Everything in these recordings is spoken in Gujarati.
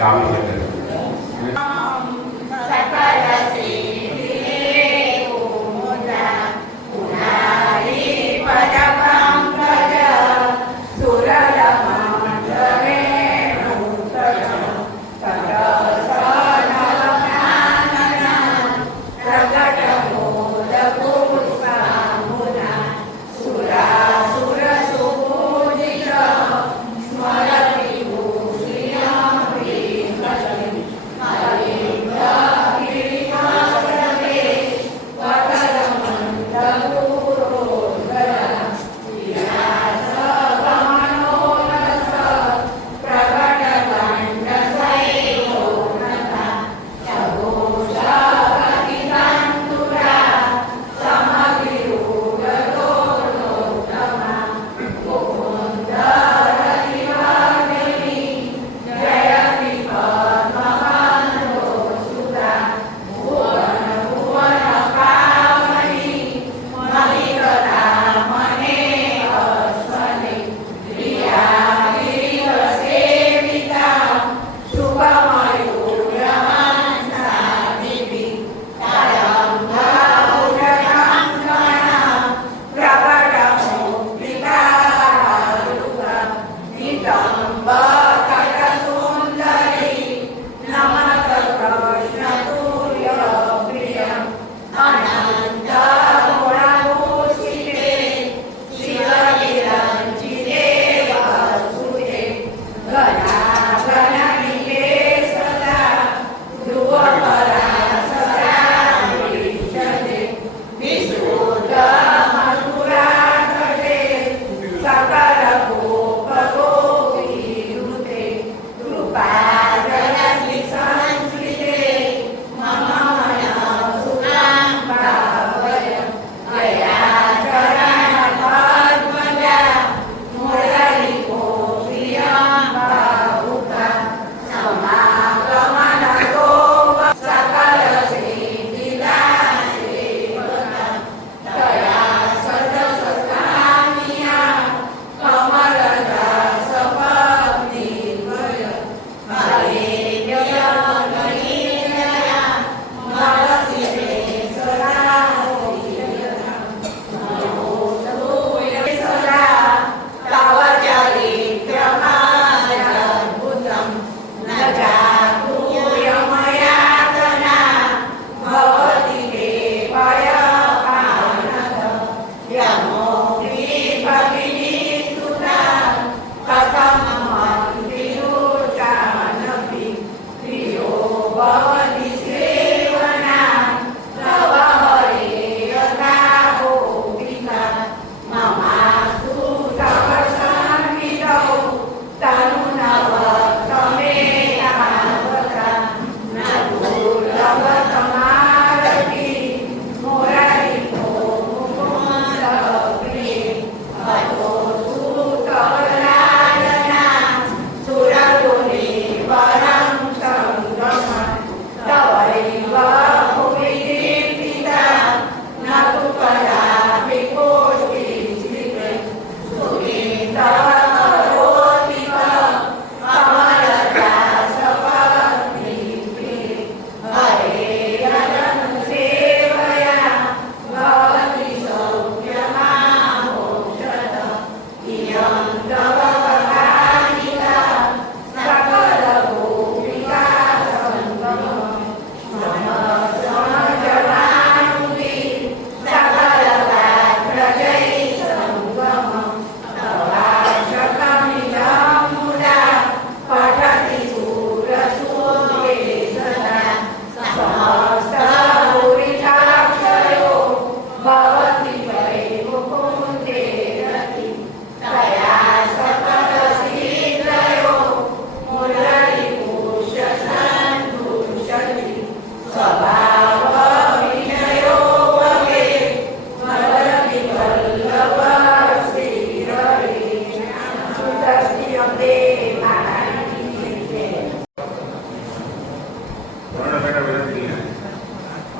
આવી શકે છે.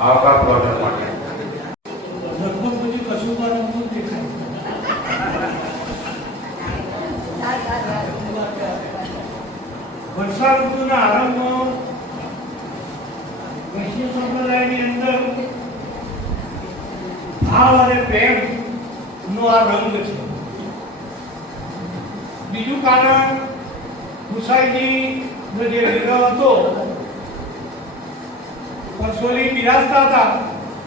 આવકાર પ્રવર્તન માટે લગભગ બધી કશુંકારો દેખાય. વર્ષા ઋતુના આરંભ વૈષ્ણવ સંપ્રદાયની અંદર ભાવ અને પ્રેમ નો આ રંગ છે. બીજું કારણ ગુસાઈજીનો જે વિગ્રહ હતો, વર્ષોથી બિરાજતા હતા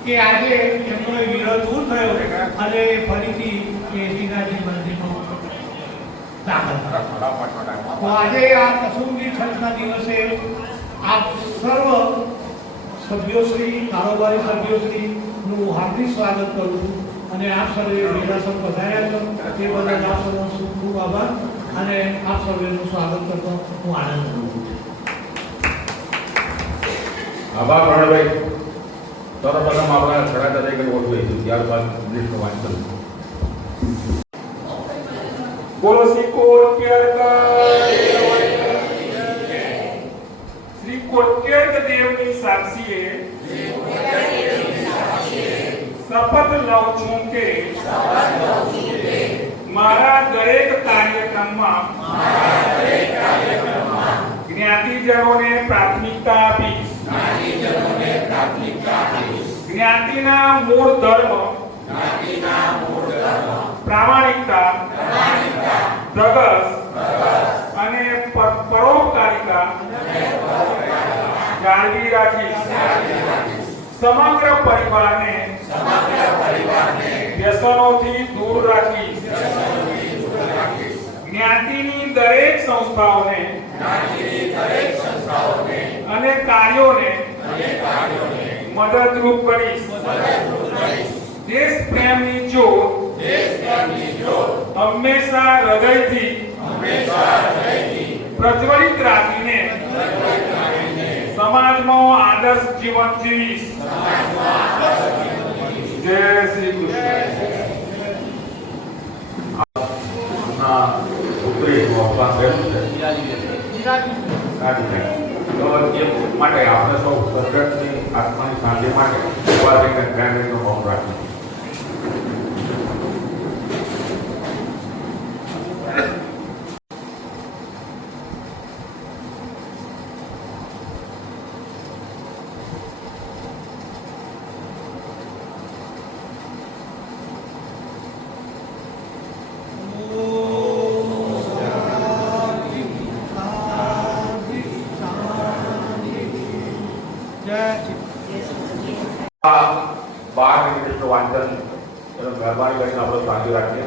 કે આજે એમનો એ વિરોધ દૂર થયો અને ફરીથી એ શ્રીનાથજી મંદિરમાં દાખલ થયા. તો આજે આ કસુંબી છઠના દિવસે આપ સર્વ સભ્યોશ્રી, કારોબારી સભ્યોશ્રીનું હાર્દિક સ્વાગત કરું છું અને આપ સર્વે વેરાસર પધાર્યા છો તે બદલ આપ સર્વનો ખૂબ ખૂબ આભાર અને આપ સર્વેનું સ્વાગત કરતો હું આનંદ કરું છું. આભાર પ્રણભાઈ. સર્વપ્રથમ આપણે છડા તરીકે ઓળખીશું, ત્યારબાદ લિસ્ટ વાંચન. બોલો શ્રી કોટકેર દેવની સાક્ષીએ શપથ લઉં છું કે મારા દરેક કાર્યક્રમમાં જ્ઞાતિજનોને પ્રાથમિકતા આપીશ. જ્ઞાતિના મૂળ ધર્મ, પ્રામાણિકતા, ધગસ અને પરોપકારિતા જાળવી રાખીશ. સમગ્ર પરિવારને વ્યસનોથી દૂર રાખીશ. જ્ઞાતિની દરેક સંસ્થાઓને અને કાર્યોને મદદરૂપ કરીશ. દેશ પ્રેમની જ્યોત હંમેશા હૃદયથી પ્રજ્વલિત રાખીને સમાજમાં આદર્શ જીવન જીવીશ. જય શ્રી કૃષ્ણ. પુત્રીનું અવસાન થયું છે. તો એ માટે આપણે સૌ સદગતની આત્માની શાંતિ માટે ઉભા રહીને 3 મિનિટનું મૌન રાખીએ. બાર મિનિટનું વાંચન મહેરબાની કરીને આપણે શાંતિ રાખીએ.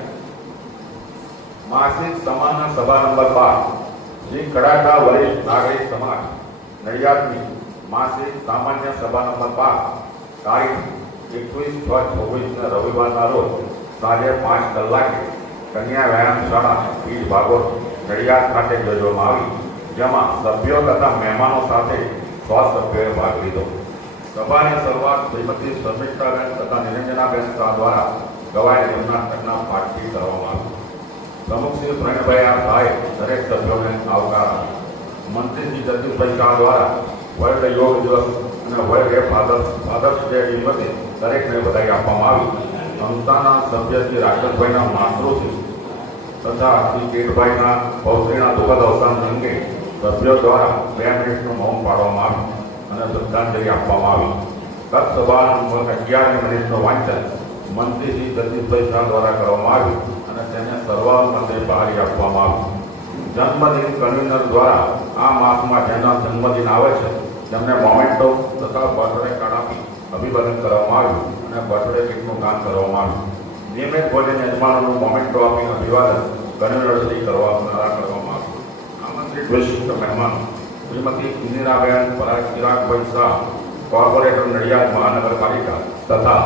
માસિક સમાજના સભા નંબર 12 શ્રી કડાકા વરિષ્ઠ નાગરિક સમાજ નડિયાદની માસિક સામાન્ય સભા નંબર 12 તારીખ 21/6/24 રવિવારના રોજ સાંજે 5 કલાકે કન્યા વ્યાયામશાળા બીજ ભાગોળ નડિયાદ ખાતે યોજવામાં આવી, જેમાં સભ્યો તથા મહેમાનો સાથે 100 સભ્યોએ ભાગ લીધો. સભાની શરૂઆત શ્રીમતી શર્મિષ્ઠાબેન તથા નિરંજનાબેન શાહ દ્વારા ગવાયેલ એમના ઘટના પાઠથી કરવામાં આવી. પ્રમુખ શ્રી પ્રણભાઈ શાહે દરેક સભ્યોને આવકાર આપ્યો. મંત્રી શ્રી જગદીશભાઈ શાહ દ્વારા વર્લ્ડ યોગ દિવસ અને વર્લ્ડ ફાધર્સ ડે નિમિત્તે દરેકને બધાઈ આપવામાં આવી. સંસ્થાના સભ્ય શ્રી રાકેશભાઈના માતૃશ્રી તથા શ્રી કેટભાઈના પૌત્રીના દુઃખદ અવસાન અંગે સભ્યો દ્વારા 2 મિનિટનું મૌન પાડવામાં આવ્યું અને શ્રદ્ધાંજલિ આપવામાં આવી. ગત સભા નંબર 11 મિનિટનું વાંચન મંત્રી શ્રી જગદીશભાઈ શાહ દ્વારા કરવામાં આવ્યું અને તેને સર્વાનુમતે બહારી આપવામાં આવ્યું. જન્મદિન કન્વીનર દ્વારા આ માસમાં જેના જન્મદિન આવે છે તેમને મોમેન્ટો તથા બર્થડે કાર્ડ આપી અભિવાદન કરવામાં આવ્યું અને બર્થડે કીટનું દાન કરવામાં આવ્યું. નિયમિત ભોજન યજમાનોનું મોમેન્ટો આપી અભિવાદન કન્વીનરશ્રી કરવામાં આવ્યું. આમંત્રિત વિશિષ્ટ મહેમાનો શ્રીમતી ઇન્દિરાબેન ચિરાગભાઈ શાહ, કોર્પોરેટર નડિયાદ મહાનગરપાલિકા તથા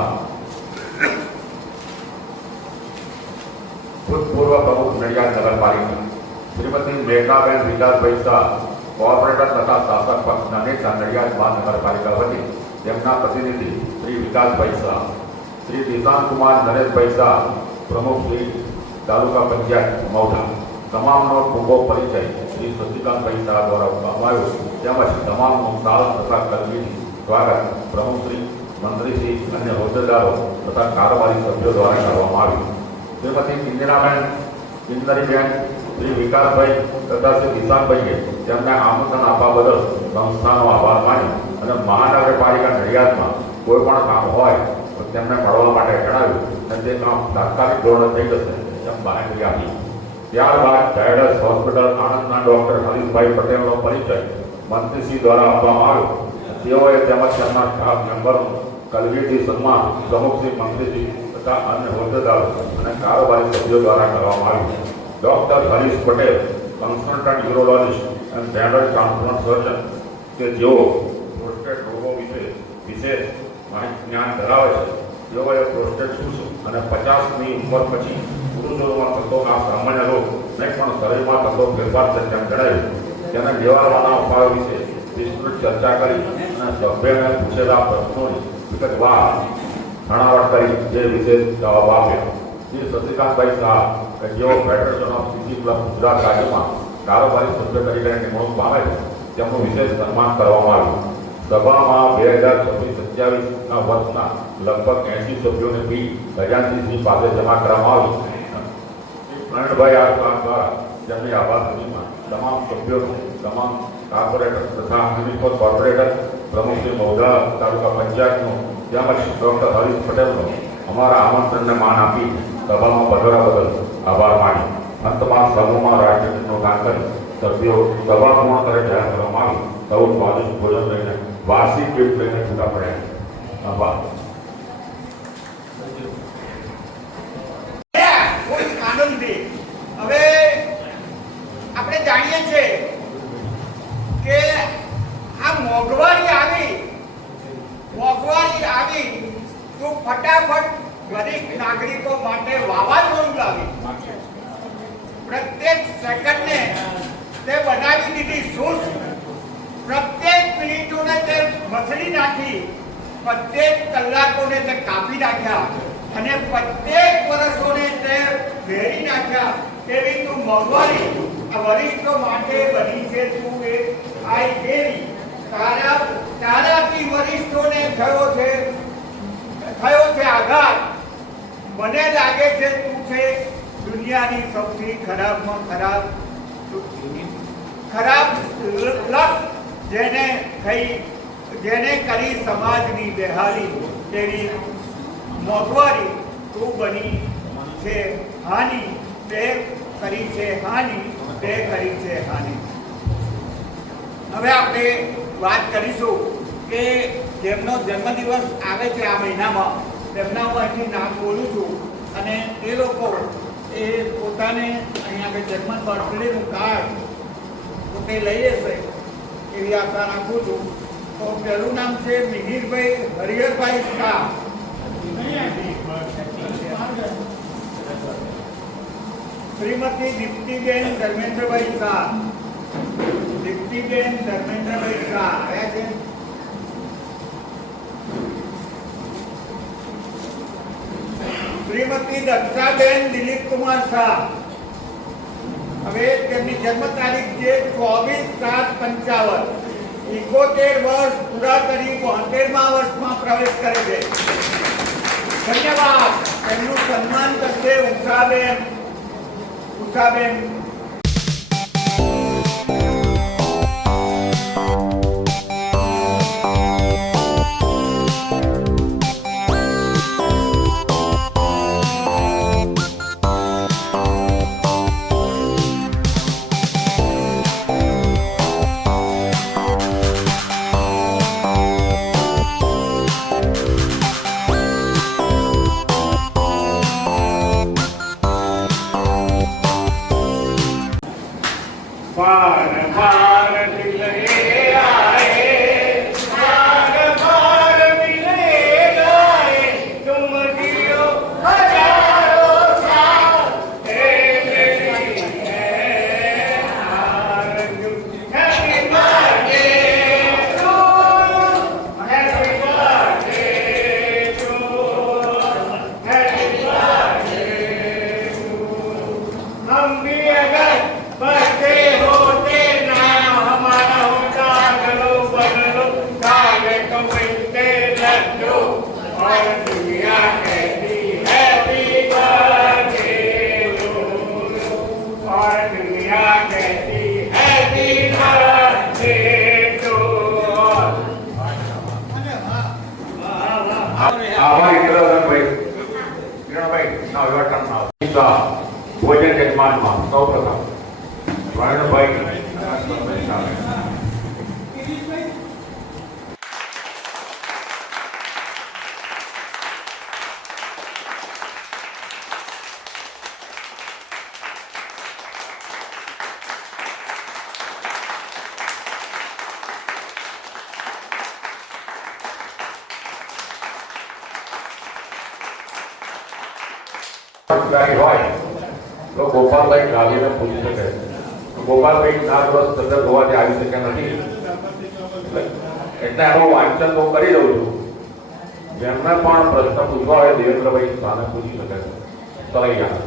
ભૂતપૂર્વ પ્રમુખ નડિયાદ નગરપાલિકા, શ્રીમતી મેઘાબેન વિકાસભાઈ શાહ, કોર્પોરેટર તથા શાસક પક્ષના નેતા નડિયાદ મહાનગરપાલિકા વતી તેમના પ્રતિનિધિ શ્રી વિકાસભાઈ શાહ, શ્રી દિશાંતકુમાર નરેશભાઈ શાહ, પ્રમુખ શ્રી તાલુકા પંચાયત મૌઢા, તમામનો ટૂંકો પરિચય શ્રી શશિકાંતભાઈ શાહ દ્વારા આપવામાં આવ્યો. તેમજ તમામનું સાલ તથા કર્મીની સ્વાગત પ્રમુખશ્રી, મંત્રીશ્રી, અન્ય હોદ્દેદારો તથા કારોબારી સભ્યો દ્વારા કરવામાં આવ્યું. શ્રીમતી ઇન્દિરાબેન, ઇન્દરીબેન, શ્રી વિકાસભાઈ તથા શ્રી દિશાંતભાઈએ તેમને આમંત્રણ આપવા બદલ સંસ્થાનો આભાર માન્યો અને મહાનગરપાલિકા નડિયાદમાં કોઈ પણ કામ હોય તો તેમને મળવા માટે જણાવ્યું અને તે કામ તાત્કાલિક ધોરણે થઈ જશે એમ બાંહેધરી આપી. ત્યારબાદ ઝાયડસ હોસ્પિટલ આણંદના ડોક્ટર હરીશભાઈ પટેલનો પરિચય મંત્રીશ્રી દ્વારા આપવામાં આવ્યો. તેઓએ તેમજ તેમના સ્ટાફ મેમ્બરનું કલગીથી સન્માન પ્રમુખશ્રી મંત્રીશ્રી તથા અન્ય હોદ્દેદારો અને કારોબારી સભ્યો દ્વારા કરવામાં આવ્યું. Doctor Harish Patel consultant urologist અને જનરલ ટ્રાન્સપ્લાન્ટ સર્જન કે જેઓ પ્રોસ્ટેટ રોગો વિશે વિશેષ માહિતી જ્ઞાન ધરાવે છે, તેઓએ પ્રોસ્ટેટ શું અને 50ની ઉંમર પછી પુરુષોમાં થતો આ સામાન્ય રોગ નહીં પણ શરીરમાં થતો ફેરફાર છે તેમ જણાવ્યું. તેના નિવારવાના ઉપાયો વિશે વિસ્તૃત ચર્ચા કરી અને સભ્યને પૂછેલા પ્રશ્નોની વિગતવાર છણાવટ કરી જે વિશેષ જવાબ આપ્યા. શ્રી શશિકાંતભાઈ શાહ કે જેઓ federation of city club Gujarat રાજ્યમાં કારોબારી સભ્ય તરીકે નિમણૂક પામે છે, તેમનું વિશેષ સન્માન કરવામાં આવ્યું. સભામાં 2026-27ના વર્ષના લગભગ 80 સભ્યોની ફી ખજાનચીશ્રી પાસે જમા કરવામાં આવી. પ્રણભાઈ આ કામ દ્વારા તેમની આભારનીમાં તમામ સભ્યોનું, તમામ કોર્પોરેટર તથા મ્યુનિસિપલ કોર્પોરેટર પ્રમુખશ્રી મૌદા તાલુકા પંચાયતનું તેમજ ડોક્ટર હરીશ પટેલનો અમારા આમંત્રણને માન આપી સભામાં પધાર્યા બદલ આભાર માની અંતમાં સમૂહમાં રાજનીતિનું કામ કરી સભ્યો સભા પૂર્ણ કરે જાહેર કરવામાં આવી. સૌ સ્વાદિષ્ટ ભોજન લઈને વાર્ષિક ગીત લઈને છૂટા પડ્યા. આભાર. હવે આપણે જાણીએ છીએ કે આ મોંઘવારી આવી તો ફટાફટ ગરીબ નાગરિકો માટે વાવાઝોડું લાવી પ્રત્યેક સેકન્ડને તે બનાવી દીધી શુષ્ક. પ્રત્યેક મિનિટોને તે મસળી નાખી, પ્રત્યેક કલાકોને તે કાપી નાખ્યા અને પ્રત્યેક વર્ષોને તે વેરી નાખ્યા. એવી તું મોંઘવારી આ વરિષ્ઠો માટે બની છે. તું એ આઈ ગેરી તારાથી વરિષ્ઠોને થયો છે આઘાત. મને લાગે છે તું છે દુનિયાની સૌથી ખરાબમાં ખરાબ લક્ષ જેને કરી સમાજની બેહાલી. તેવી મોંઘવારી તું બની છે હાનિ, તે કરી છે હાનિ. હવે આપણે વાત કરીશું કે જેમનો જન્મદિવસ આવે છે આ મહિનામાં, તેમના હું અહીંથી નામ બોલું છું અને એ લોકો એ પોતાને અહીંયા આગળ જન્મ બર્થડેનું કાર્ડ પોતે લઈ લેશે એવી આશા રાખું છું. તો પહેલું નામ છે મિહિરભાઈ હરિહરભાઈ શાહ. શ્રીમતી દીપ્તિબેન ધર્મેન્દ્રભાઈ શાહ. આવ્યા છે. શ્રીમતી દક્ષાબેન દિલીપકુમાર શાહ. હવે તેમની જન્મ તારીખ છે 24/7/55. 71 વર્ષ પૂરા કરી 72મા વર્ષમાં પ્રવેશ કરે છે. ધન્યવાદ. તેમનું સન્માન કરશે ઉષાબેન. આભાર ઇન્દ્રધનભાઈ. Kiranbhai, now your turn now. ભોજન યજમાનમાં સૌપ્રથમ પ્રવીણભાઈ અને સંતોષભાઈ સામે. જવાબદારી હોય તો ગોપાલભાઈ ગાવીને પૂછી શકે. ગોપાલભાઈ ના દિવસ સતત હોવાથી આવી શક્યા નથી, એટલે એનું વાંચન તો કરી દઉં છું. જેમને પણ પ્રશ્ન પૂછવા હોય દેવેન્દ્રભાઈ સામે પૂછી શકે છે. તરાઈ ગયા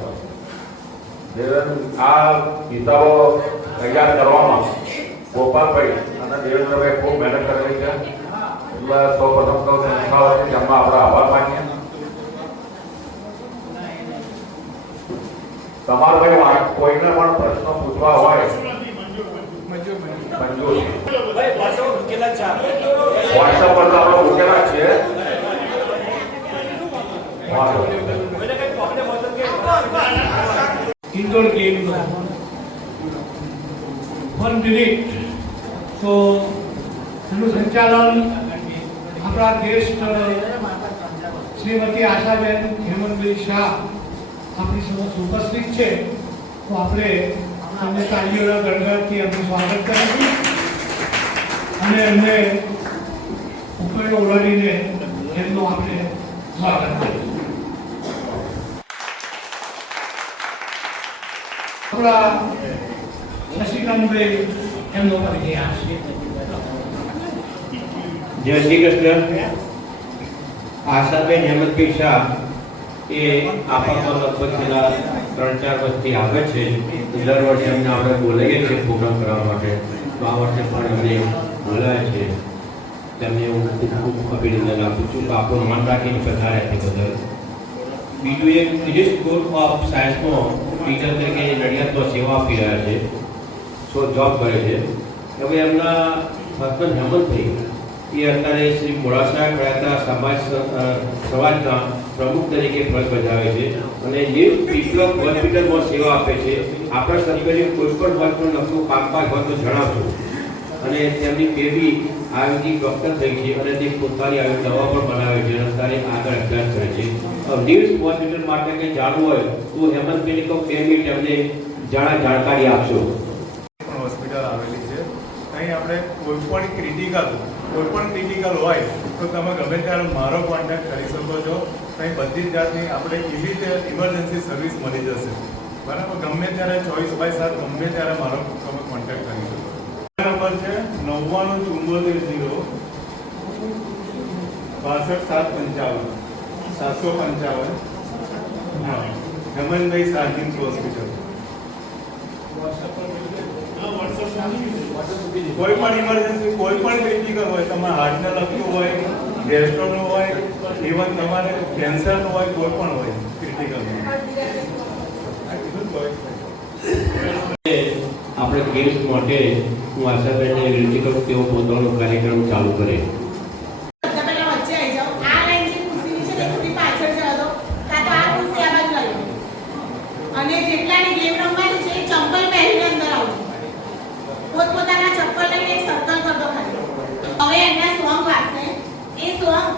આ હિસાબો તૈયાર કરવામાં ગોપાલભાઈ અને દેવેન્દ્રભાઈ ખૂબ મહેનત કરેલી છે. એટલે સૌ પ્રથમ તો એમનો આપણે આભાર માનીએ. તમારે કોઈને પણ પ્રશ્ન પૂછવા હોય મંજૂર વોટ્સઅપ પર તો આપણે મૂકેલા જ છીએ. ઇન્ડોર ગેમનો 1 મિનિટ તો એનું સંચાલન આપણા ગેસ્ટ શ્રીમતી આશાબેન હેમંતભાઈ શાહ આપણી સમક્ષ ઉપસ્થિત છે. તો આપણે એમને તાળીઓના ગણગણથી એમનું સ્વાગત કરીશું અને એમને ઉપર ઓળાડીને એમનું આપણે સ્વાગત કરીશું. આપણા શશિકાંતભાઈ એમનો પરિચય આપશે. જય શ્રી કૃષ્ણ. આશાબેન હેમંતભાઈ શાહ એ આપણા લગભગ છેલ્લા 3-4 વર્ષથી આવે છે. દર વર્ષે એમને આપણે બોલાવીએ છીએ પ્રોગ્રામ કરવા માટે. તો આ વર્ષે પણ એમને બોલાવ્યા છે. તેમને હું ખૂબ ખૂબ અભિનંદન આપું છું. આપણું માન રાખીને પધાર્યા છે બદલ. બીજું એક ફિઝિક્સ સ્કૂલ ઓફ સાયન્સમાં ટીચર તરીકે નડિયાદમાં સેવા આપી રહ્યા છે. જોબ કરે છે. હવે એમના હસબન્ડ હેમંતભાઈ એ અત્યારે શ્રી મોડાસા કળાતા સમાજના પ્રમુખ તરીકે ફરજ બજાવે છે અને લીવ પીપલક હોસ્પિટલમાં સેવા આપે છે. આપણા સરકારી કોઈ પણ વર્ગનું લગતું કામકાજ હોય તો જણાવજો. અને તેમની બેબી આયુર્વેદિક ડૉક્ટર થઈ છે અને તે પોતાની આયુર્વેદ દવા પણ બનાવે છે અને અત્યારે આગળ અભ્યાસ કરે છે. લીવ્સ હોસ્પિટલ માટે કંઈ જાણવું હોય તો હેમંતભાઈ તો 2 મિનિટ એમને જાણકારી આપશો. હોસ્પિટલ આવેલી છે. અહીં આપણે કોઈ પણ ક્રિટિકલ હોય તો તમે ગમે ત્યારે મારો કોન્ટેક્ટ કરી શકો છો. અહીં બધી જ જાતની આપણે એવી રીતે ઇમરજન્સી સર્વિસ મળી જશે. બરાબર, ગમે ત્યારે 24/7 ગમે ત્યારે મારો તમે કોન્ટેક્ટ કરી શકો. નંબર છે 9974 62 755 હા, હેમંતભાઈ સાર્જિન્સ હોસ્પિટલ. કોઈ પણ ઇમરજન્સી, કોઈ પણ ક્રિટિકલ હોય, તમારા હાર્ટને લગતું હોય, ગેસ્ટ્રોનું હોય, ઇવન તમારે કેન્સરનું હોય, કોઈ પણ હોય ક્રિટિકલ. આપણે ગેમ્સ માટે હું આશાબેનને વિનંતી કરું તેઓ પોતાનો કાર્યક્રમ ચાલુ કરે. અને જેટલાની ગેમ રમવાની છે ચંપલ પહેરીને અંદર આવજો. પોતપોતાના ચપ્પલ લઈને એક સર્કલ કરી દો ખાલી. હવે એના સોંગ વાગશે. એ સોંગ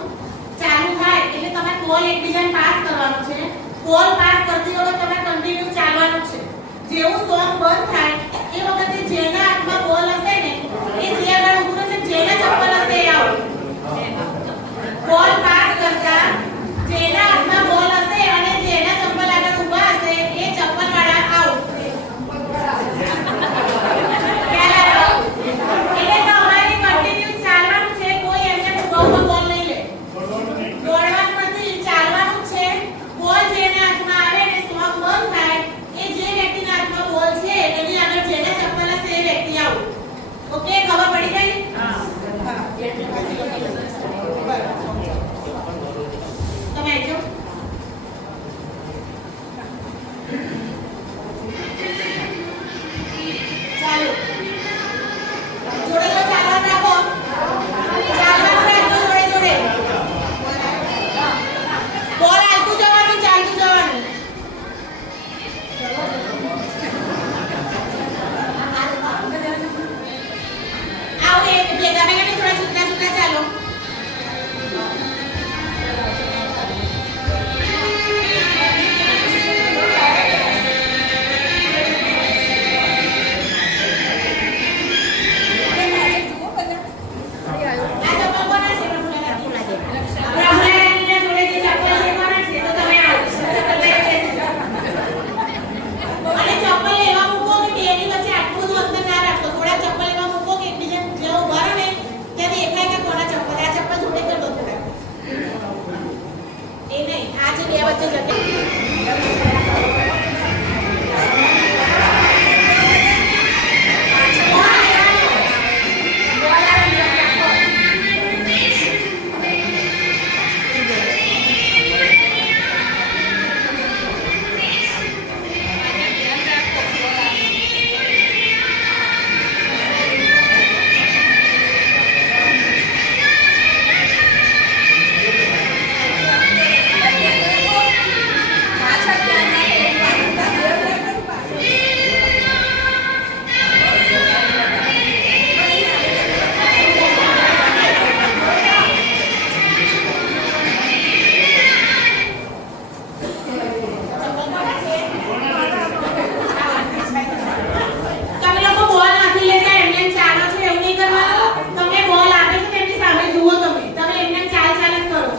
ચાલુ થાય એટલે તમારે કોલ એકબીજાને પાસ કરવાનો છે. કોલ પાસ કરતી વખતે તમારે કન્ટિન્યુ ચાલવાનું છે. જેવું સોંગ બંધ થાય એ વખતે જેના હાથમાં બોલ હશે ને એ જે આગળ ઊભું છે, જેના ચપ્પલ હશે એ આઉટ. કોલ પાસ કરતા જેના હાથમાં બોલ હશે અને જેના ચપ્પલ આગળ ઊભા હશે એ ચપ્પલ વાળા આઉટ. એટલે તમારે કન્ટિન્યુ ચાલવાનું છે. કોઈ એમને બહુ બોલ નહીં લે. દોડવાનું નથી, ચાલવાનું છે. બોલ જેના હાથમાં આવે ને સોંગ બંધ થાય એ જે વ્યક્તિના હાથમાં બોલ છે એની આગળ જેના ચપ્પલ હશે એ વ્યક્તિ વચ્ચે જગ્યા તમે લોકો બોલ નથી લેતા એમને એમ ચાલો છો એવું નહીં કરવાનું. તમે બોલ આપે છે તેમની સામે જુઓ. તમે એમને એમ ચાલ જ કરો છો.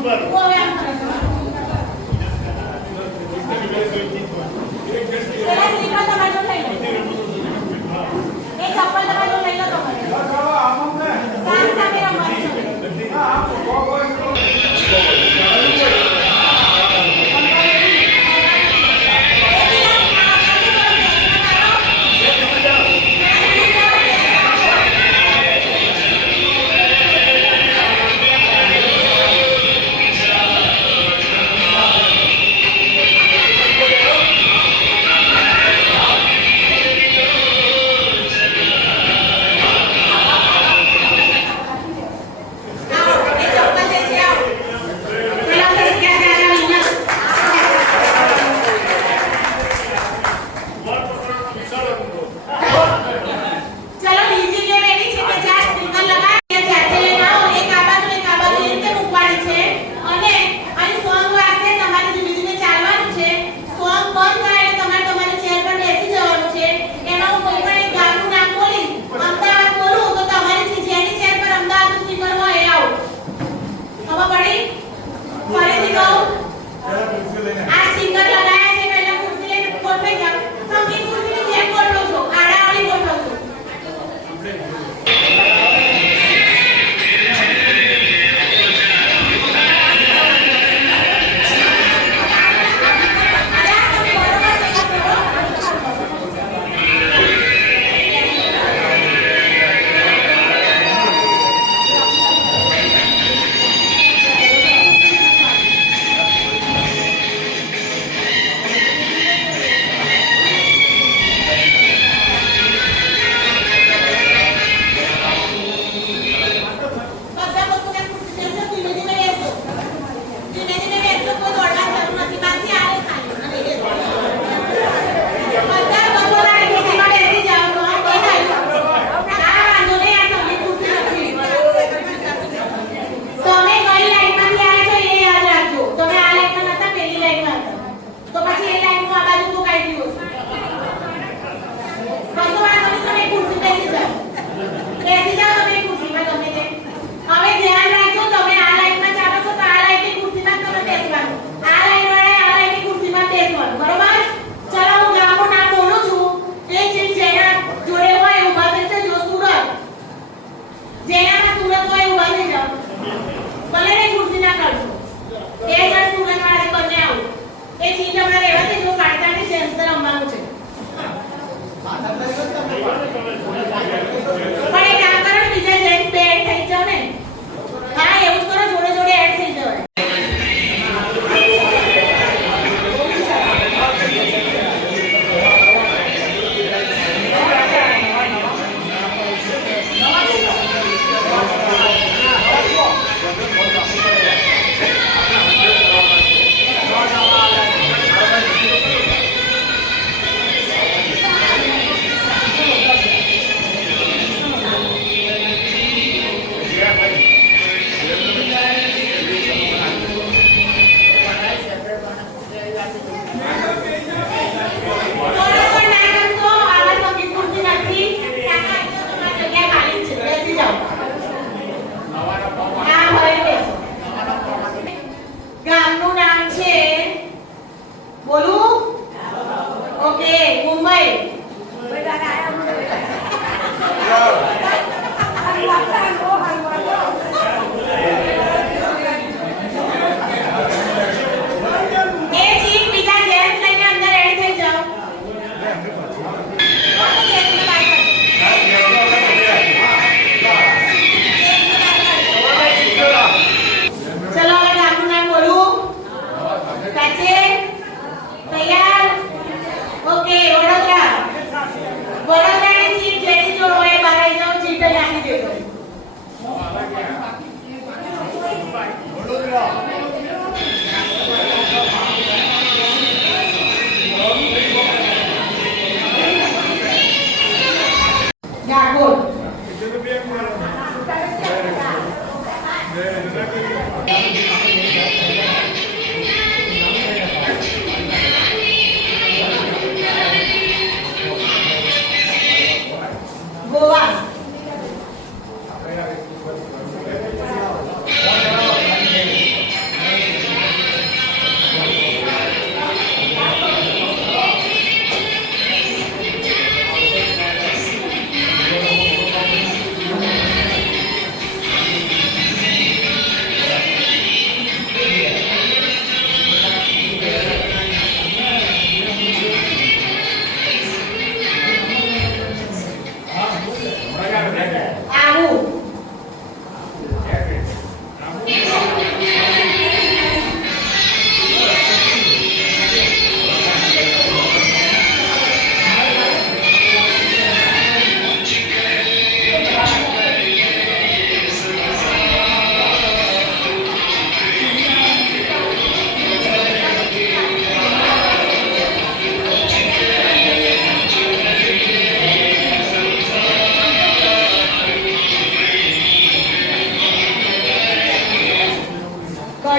હું હવે આમ કરું છું. પેલા સ્લીપર તમારે જોડે લઈ લો. એ ચપ્પલ તમારે જોડે લઈ લો તમારે. સામે સામે રમવાનું છે.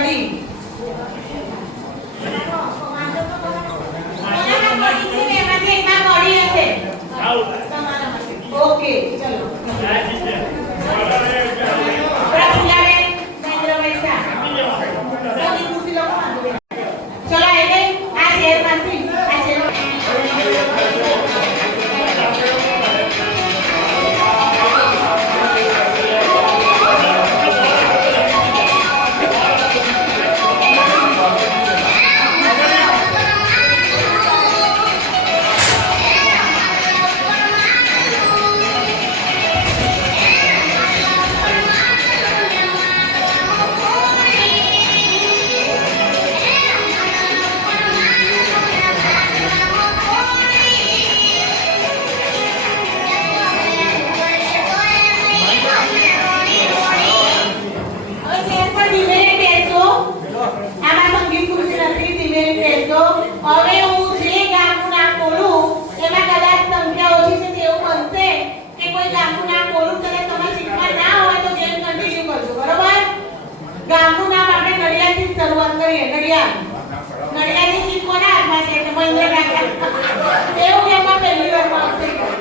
કડી એમાંથી એકમાં કડી હશે ઓકે ચલો પ્રફુલ્લાબેન મહેન્દ્રભાઈ શાહ સૌની ખુશી લોકો ચલો એટલે આ ચેરમાંથી આ ચેર હવે હું જે ગામનું નામ બોલું એમાં કદાચ સંખ્યા ઓછી છે તેવું બનશે કે કોઈ ગામનું નામ બોલું ત્યારે તમારી શીખવા ના હોય તો જેમ કન્ટિન્યુ કરજો બરોબર ગામનું નામ આપણે નડિયાદથી જ શરૂઆત કરીએ નડિયાદની જીત કોના હાથમાં છે કે મહેન્દ્ર કાકા એવું એમાં પહેલી વારમાં આવશે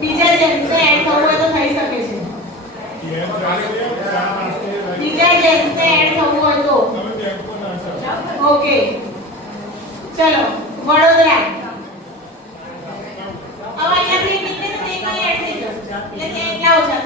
બીજા જેન્ટ્સને એડ થવું હોય તો થઈ શકે છે બીજા જેન્ટ્સને એડ થવું હોય તો ઓકે ચલો વડોદરા હવે અહીંયાથી નીકળે તો તે કઈ એડ થઈ જશે એટલે તે એટલા ઓછા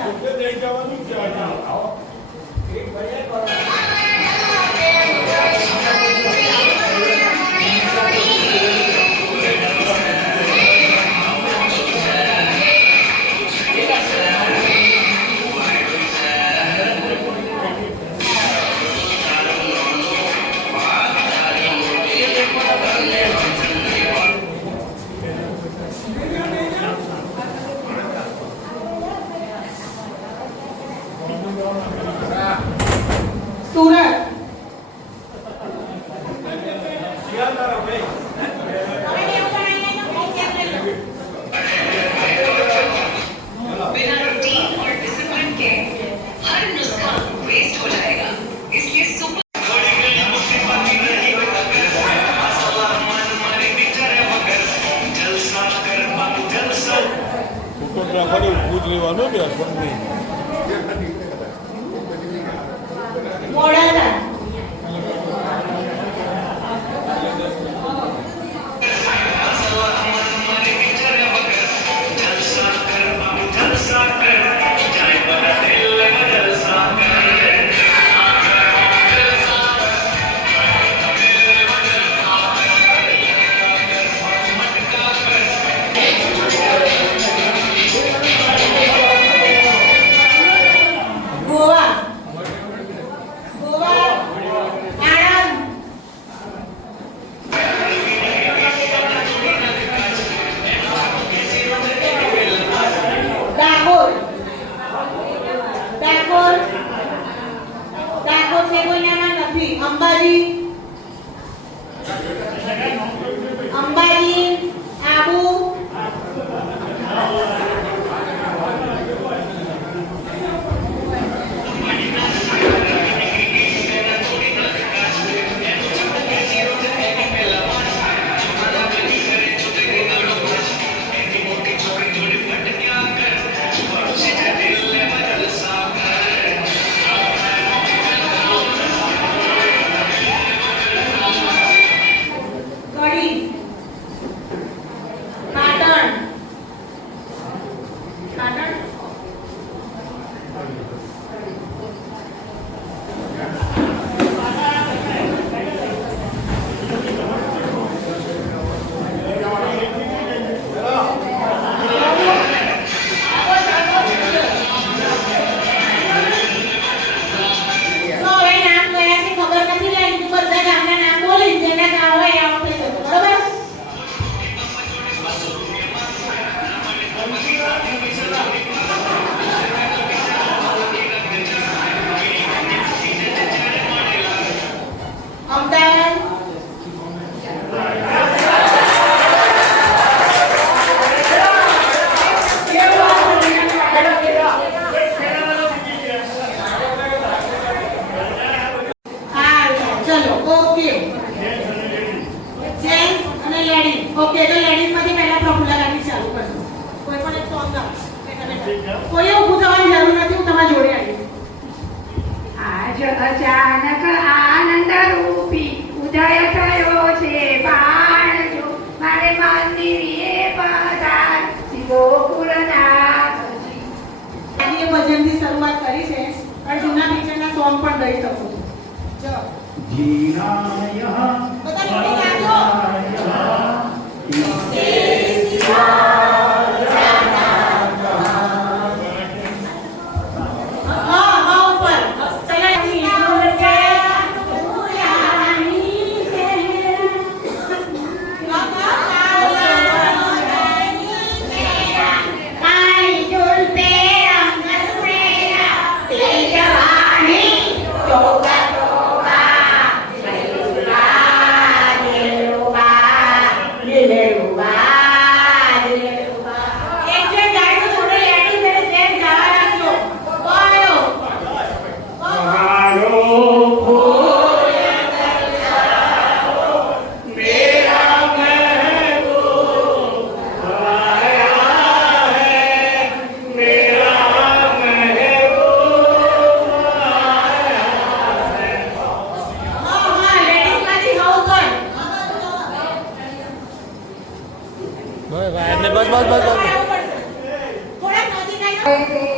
સુરત बिना रूटीन और डिसिप्लिन के हर नुस्खा वेस्ट हो जाएगा इसलिए सुपर ફોટોગ્રાફરે ઊભું જ રહેવાનું ને પણ નહીં મોડાસા ગોવા ગોવા સોંગ ગાઓ. કોઈએ ઊભું થવાની જરૂર નથી, હું તમારી જોડે આવીશ. આજ અચાનક આનંદ રૂપી ઉદય થયો છે બાણજો મારે મંદિરે પધાર ગોકુળનાથજી. આજે એ ભજનથી શરૂઆત કરી છે અને જૂના પિક્ચરના સોંગ પણ ગાઈ શકો છો. ચલો બધા જોડે ગાજો. હા હા ઉપર બસ બસ બસ બસ થોડાક નજીક આવ્યો.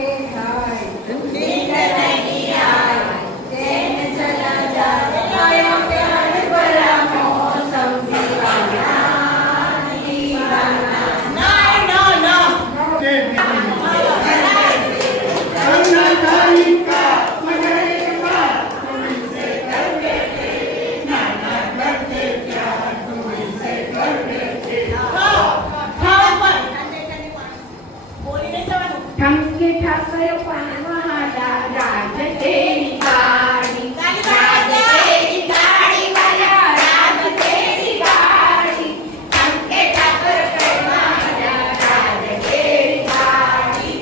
ઠંકે ઠાકર પાનવાડા રાજ તેરી ગાડી રાજ તેરી ગાડી વાલા રાજ તેરી ગાડી ઠંકે ઠાકર પાનવાડા રાજ તેરી ગાડી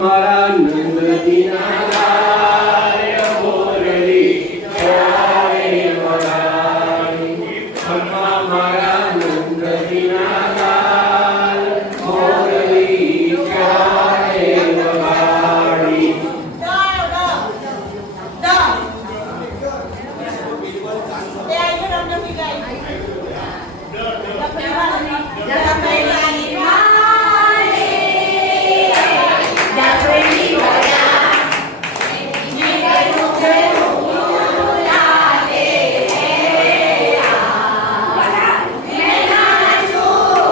મારા નંદજીના લાય મોરલી ચારે વગાડી ખમ્મા મારા નંદજીના લાય મોરલી ચારે વગાડી Thank you.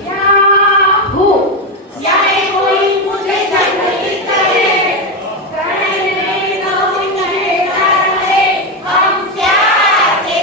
याहू याए कोई मुझे जंगली करे करने नो कहे हम क्या के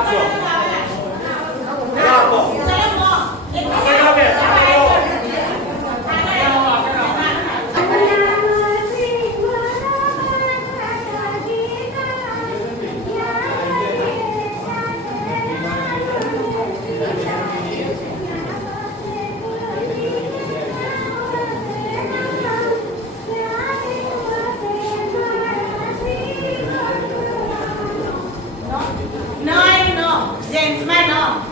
આપજો. ચલો મો એક આગળ બે, આગળ બે. No, James man, no.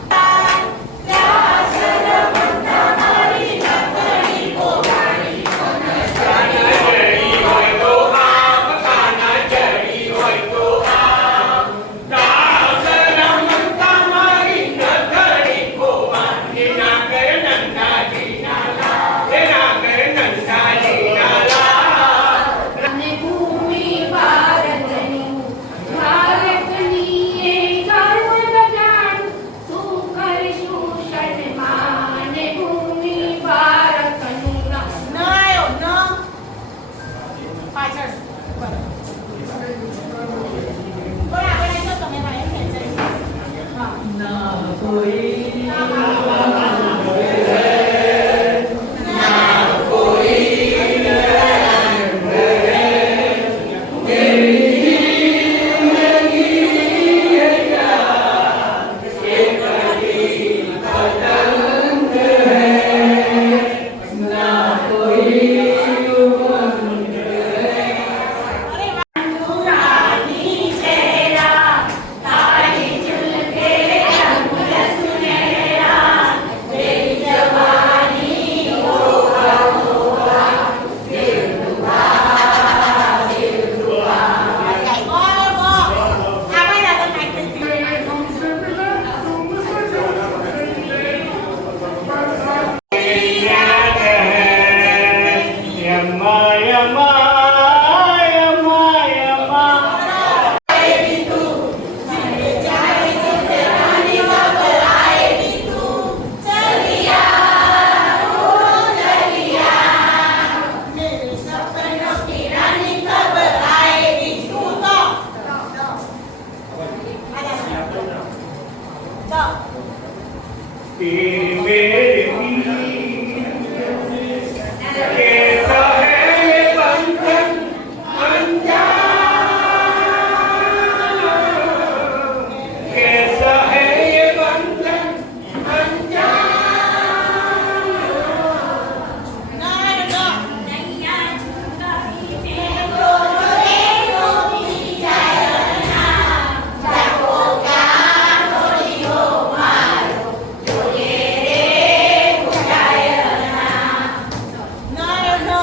અને ભૂમિ ભારતની ભારતની એ ગર્વ બજાડ તું કરશું સન્માન ભૂમિ ભારતનું No આયો, no. પાછળ. બોલો આગળ આવજો તમે ભાઈ ખેંચાઈ. હા. ના કોઈ રાની ચહેરા તારી ઝુલકે રંગ સુનેરા તેરી જવાની હોવા હોવા દિલ દુઆ ઓય મો આવા આગળ નાખી मेरे सपनों की रानी कब आएगी तू तो चल तेरी मेरी कैसा है ये बंधन कैसा है ये बंधन ना ना નૈયા ઝુકાવી દે तो रे तो पी जाना जाको का थोड़ी हो मारो जोगे रे बुझायना ना ना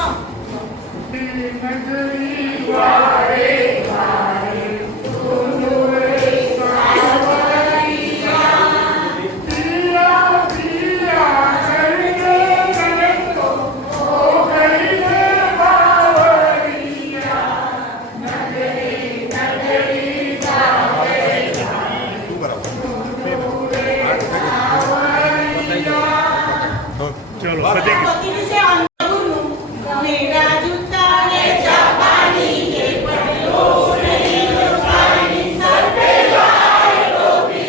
પતિનું છે અંગુરનું મેરા જૂતા ને જાપાની કે પટલો નહીં જાપાની સર पे लाए टोपी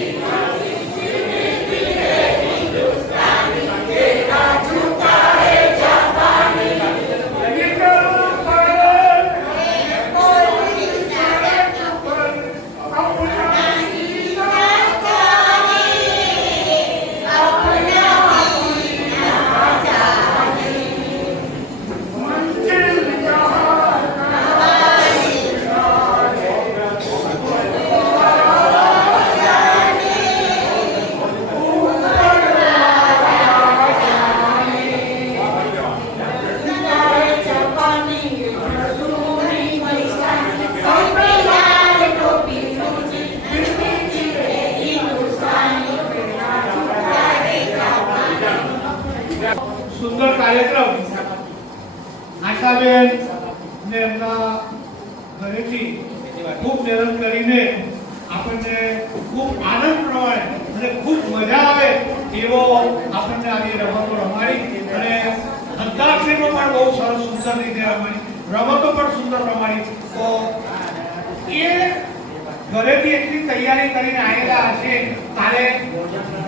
हिंदुस्तानी तेरा जूता है जापानी कोई સુંદર કાર્યક્રમ આશાબેન ને એમના ઘરેથી ખૂબ મહેનત કરીને આપણને ખૂબ આનંદ પ્રમાણે અને ખૂબ મજા આવે એવો આપણને આજે રમતો રમાડી અને અંતાક્ષરીનો પણ બહુ સરસ સુંદર રીતે રમાડી રમતો પણ સુંદર રમાડી તો એ ઘરેથી એટલી તૈયાર તૈયારી કરીને આવેલા હશે તારે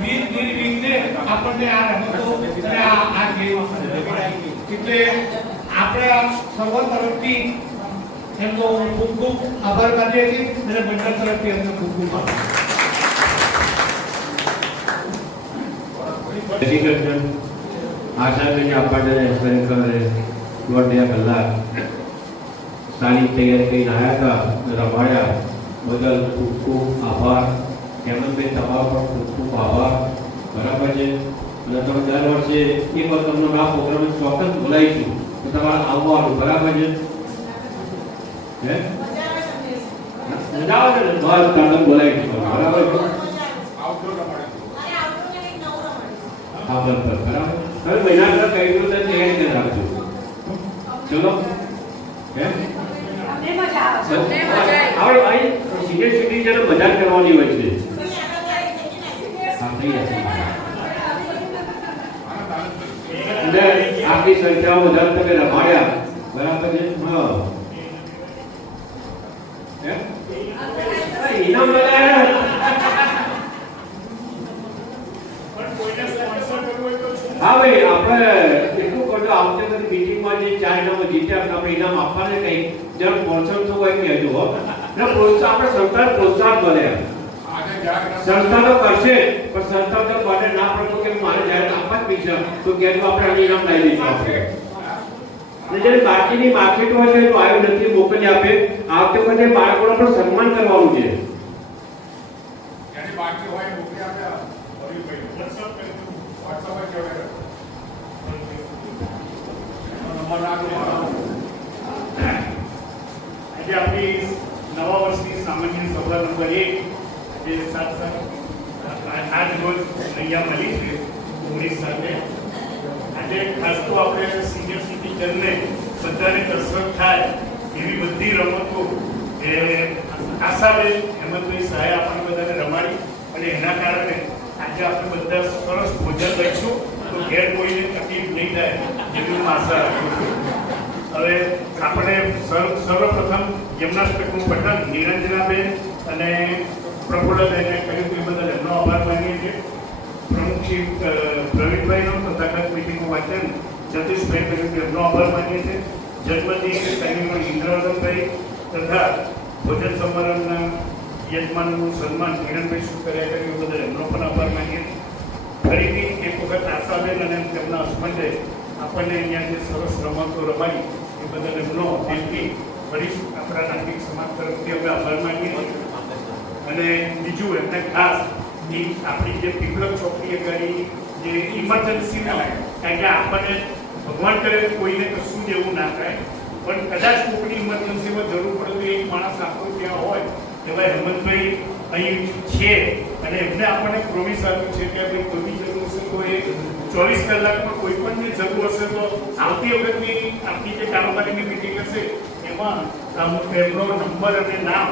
નિર્વિઘ્ને આપણને આ રમતો અને આ ગેમ એટલે આપણે સર્વ તરફથી એમનો ખૂબ ખૂબ આભાર માનીએ છીએ અને મંડળ તરફથી એમનો ખૂબ ખૂબ આભાર. આશા કરીને આપણને ખરેખર 1.5 કલાક સારી તૈયારી કરીને આવ્યા હતા, રમાડ્યા બદલ ખૂબ ખૂબ આભાર. હેમંતભાઈ તમારો પણ ખૂબ ખૂબ આભાર. બરાબર છે. અને તમે દર વર્ષે એક વાર તમને આ પ્રોગ્રામ ચોક્કસ બોલાવીશું તો તમારે આવવાનું. બરાબર છે. હે મજા આવે છે. બસ તમને બોલાવીશું. બરાબર છે. હા બસ બસ બરાબર. હવે મહિના તરફ કહી દઉં તો તૈયારી કરી રાખજો. ચલો હે અમને મજા આવે છે. આપણે ભાઈ સિનિયર સિટીઝન મજા કરવાની હોય છે. હા થઈ જશે. અને આપણી સંખ્યાઓ વધારે તમે રમાડ્યા. બરાબર છે. હા ઇનામ લગાયા. હા ભાઈ આપણે એટલું કરજો. આવતી બધી મીટિંગમાં જે 4 ઇનામો જીત્યા આપણે ઇનામ આપવાને કંઈ જરા પ્રોત્સાહન થવું હોય કહેજો. હો ને પ્રોત્સાહન આપણે સરકાર પ્રોત્સાહન કરે. સંસ્થા તો કરશે પણ સંસ્થા તો માટે ના પડતો કે મારે જ્યારે આપવા જ પૈસા તો કહેજો આપણે આની ઇનામ લઈ લઈશું આપણે. અને જ્યારે બાકીની માર્કેટ હોય છે તો આવ્યું નથી મોકલી આપે. આવતી વખતે બાળકોને પણ સન્માન કરવાનું છે. બાકી હોય મોકલી આપે. આજે આપણી નવા વર્ષની સામાન્ય સભા નંબર 1 જે આજ રોજ અહીંયા મળી છે 19 સાથે. આજે ખાસ તો આપણે સિનિયર સિટીઝનને બધાને કસરત થાય એવી બધી રમતો એ આશાબેન હેમંતભાઈ સહાય આપણને બધાને રમાડી અને એના કારણે આજે આપણે બધા સરસ ભોજન લઈશું તો ઘેર કોઈને તકલીફ નહીં થાય એવી હું આશા રાખું છું. હવે આપણે સર્વપ્રથમ જિમ્નાસ્ટિકનું પઠન નિરંજનાબેન અને પ્રફુલ્લબેને કહ્યું કે બદલ એમનો આભાર માનીએ છીએ. પ્રમુખ શ્રી પ્રવીણભાઈનો તથાગત મીટિંગનું વાંચન જતીશભાઈ કહ્યું કે એમનો આભાર માનીએ છીએ. જન્મદિન ટાઈમમાં ઇન્દ્રવદનભાઈ તથા ભોજન સમારંભના યજમાનનું સન્માન કિરણભાઈ શું કર્યા કર્યું બદલ એમનો પણ આભાર માનીએ. ફરીથી એક વખત આશાબેન અને તેમના હસબન્ડે આપણને અહીંયા જે સરસ રમતો રમાડી એ બદલ એમનો દિલથી ફરી આપણા નાગરિક સમાજ તરફથી અમે આભાર માનીએ છીએ. અને બીજું એમને ખાસ આપણી જે પીપલક ચોકડીએ કરી જે ઇમરજન્સીમાં કારણ કે આપણને ભગવાન કરે કોઈને કશું જ એવું ના થાય પણ કદાચ કોઈની ઇમરજન્સીમાં જરૂર પડે તો એક માણસ આપણો ત્યાં હોય એવા હેમંતભાઈ અહીં છે અને એમને આપણને પ્રોમિસ આપ્યું છે કે ભાઈ કોઈ જરૂર હશે તો એ 24 કલાકમાં કોઈ પણની જરૂર હશે તો આવતી વખતની આપણી જે કારોબારીની મિટિંગ હશે એમાં એમનો નંબર અને નામ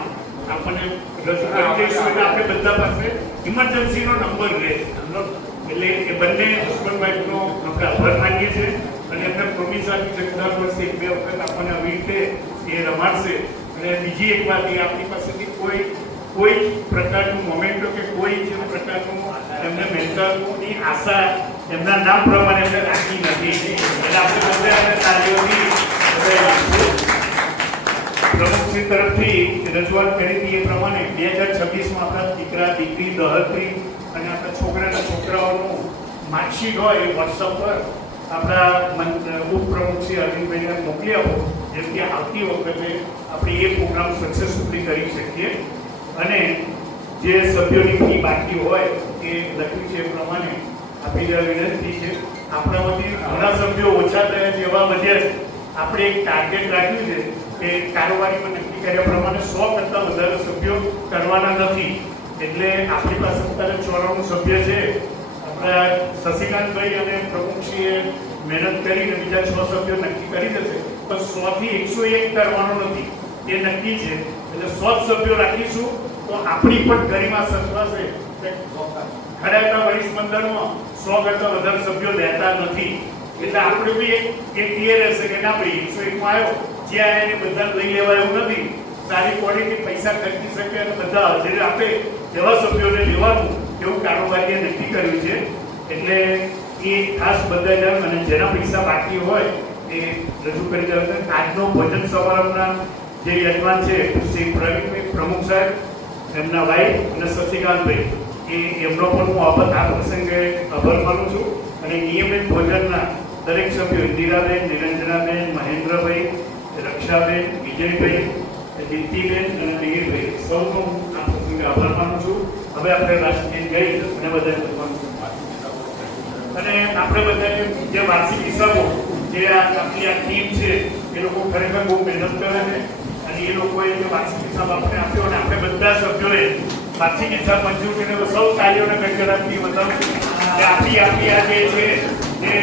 આપણને રજૂ કરી દઈશું એટલે આપણે બધા પાસે ઇમરજન્સીનો નંબર રહે. એટલે એ બંને હસબન્ડ વાઈફનો આપણે આભાર માનીએ છીએ અને એમને પ્રોમિસ આપી છે દર વર્ષે 1-2 વખત આપણને આવી રીતે એ રમાડશે. અને બીજી એક વાત એ આપણી પાસેથી કોઈ પ્રકારનું મોમેન્ટો કે કોઈ જે પ્રકારનું એમને મેન્ટલની આશા એમના નામ પ્રમાણે એમને રાખી નથી એટલે આપણે બધા તાલીઓથી પ્રમુખશ્રી તરફથી રજૂઆત કરી હતી એ પ્રમાણે 2026માં આપણા દીકરા દીકરી દહત્રી અને આપણા છોકરાના છોકરાઓનું માર્કશીટ હોય એ વોટ્સઅપ પર આપણા ઉપપ્રમુખ શ્રી અરવિંદભાઈને મોકલી આપો જેમ કે આવતી વખતે આપણે એ પ્રોગ્રામ સક્સેસફુલી કરી શકીએ. અને જે સભ્યોની ફી બાકી હોય એ લખ્યું છે એ પ્રમાણે આપણી વિનંતી છે. આપણામાંથી ઘણા સભ્યો ઓછા થયા જેવા વધ્યા આપણે એક ટાર્ગેટ રાખ્યું છે કે કારોબારીમાં નક્કી કર્યા પ્રમાણે 100 કરતાં વધારે સભ્યો કરવાના નથી. એટલે આપણી પાસે અત્યારે 94 સભ્ય છે. આપણા શશિકાંતભાઈ અને પ્રમુખશ્રીએ મહેનત કરીને બીજા 6 સભ્યો નક્કી કરી દેશે પણ 100 થી 101 કરવાનો નથી એ નક્કી છે. એટલે 100 સભ્યો રાખીશું તો આપણી પણ ગરિમા સચવાશે. ખરેખર વરિષ્ઠ મંડળમાં 100 કરતાં વધારે સભ્યો રહેતા નથી એટલે આપણે બી એક ક્લિયર રહેશે કે ના ભાઈ 101 માં આવ્યો જ્યાં એને બધા લઈ લેવા એવું નથી. સારી ક્વોલિટી પૈસા ખર્ચી શકે અને બધા હાજરી આપે એવા સભ્યોને લેવાનું એવું કારોબારીએ નક્કી કર્યું છે. એટલે એ ખાસ બધા જાણ અને જેના પૈસા બાકી હોય એ રજૂ કરી દેવા. આજનો ભોજન સમારંભના જે યજમાન છે શ્રી પ્રવીણભાઈ પ્રમુખ સાહેબ, એમના વાઈફ અને શશિકાંતભાઈ, એમનો પણ હું આ પ્રસંગે આભાર માનું છું. અને નિયમિત ભોજનના દરેક સભ્યો ઇન્દિરાબેન, નિરંજનાબેન, મહેન્દ્રભાઈ, રક્ષાબેન, વિજયભાઈ, દીપ્તિબેન અને દિલીપભાઈ, સૌનો હું આ પ્રસંગે આભાર માનું છું. હવે આપણે રાષ્ટ્રીય ગઈ અને બધા અને આપણે બધાએ જે વાર્ષિક હિસાબો જે આપણી આ ટીમ છે એ લોકો ખરેખર બહુ મહેનત કરે છે અને એ લોકોએ જે વાર્ષિક હિસાબ આપણે આપ્યો અને આપણે બધા સભ્યોએ વાર્ષિક હિસાબ મંજૂર કરીને સૌ કાર્યોને ગણગણાટથી બતાવ્યું કે આપણી આ જે છે જે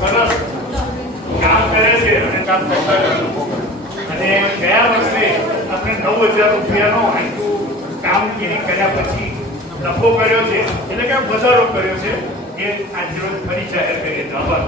સરસ કામ કરે છે અને કામ કરતા રહે. અને ગયા વર્ષે આપણે 9,000 રૂપિયાનો કામગીરી કર્યા પછી નફો કર્યો છે, એટલે કે વધારો કર્યો છે. એ આજે ફરી જાહેર કરીએ. આભાર.